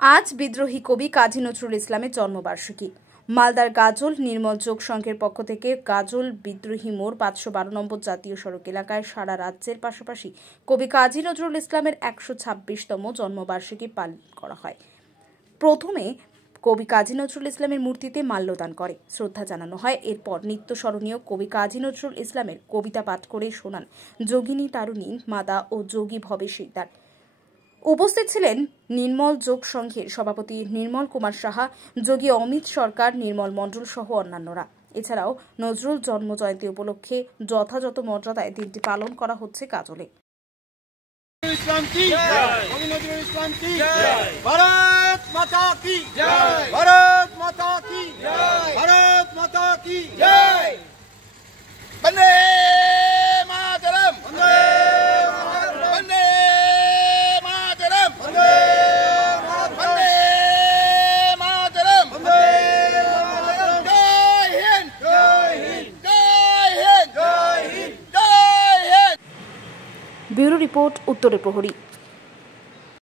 আজ বিদ্রোহী কবি কাজী নজরুল ইসলামের জন্মবার্ষিকী। মালদার গাজল নির্মল যোগ সংঘের পক্ষ থেকে গাজল বিদ্রোহী মোড় 512 নম্বর জাতীয় সড়ক এলাকায় সারা রাজ্যের পাশাপাশি কবি কাজী নজরুল ইসলামের 126তম জন্মবার্ষিকী পালন করা হয়। প্রথমে কবি কাজী নজরুল ইসলামের মূর্তিতে মাল্যদান করে শ্রদ্ধা জানানো হয়। এরপর নিত্য স্মরণীয় কবি কাজী নজরুল ইসলামের কবিতা পাঠ করে শোনান যোগিনী তারুণী মাদা ও যোগী ভবে শিকদার। উপস্থিত ছিলেন নির্মল যোগ সংঘের সভাপতি নির্মল কুমার সাহা, যোগী অমিত সরকার, নির্মল মণ্ডল সহ অন্যান্যরা। এছাড়াও নজরুল জন্ম জয়ন্তী উপলক্ষে যথাযথ মর্যাদায় দিনটি পালন করা হচ্ছে গাজলে। ভারত মাতা কি জয়, ভারত মাতা কি জয়, ভারত মাতা কি জয়। বন্দে মাতরম, বন্দে মাতরম, বন্দে মাতরম, বন্দে মাতরম, বন্দে মাতরম। জয় হিন্দ, জয় হিন্দ, জয় হিন্দ, জয় হিন্দ, জয় হিন্দ। ব্যুরো রিপোর্ট, উত্তরের প্রহরী।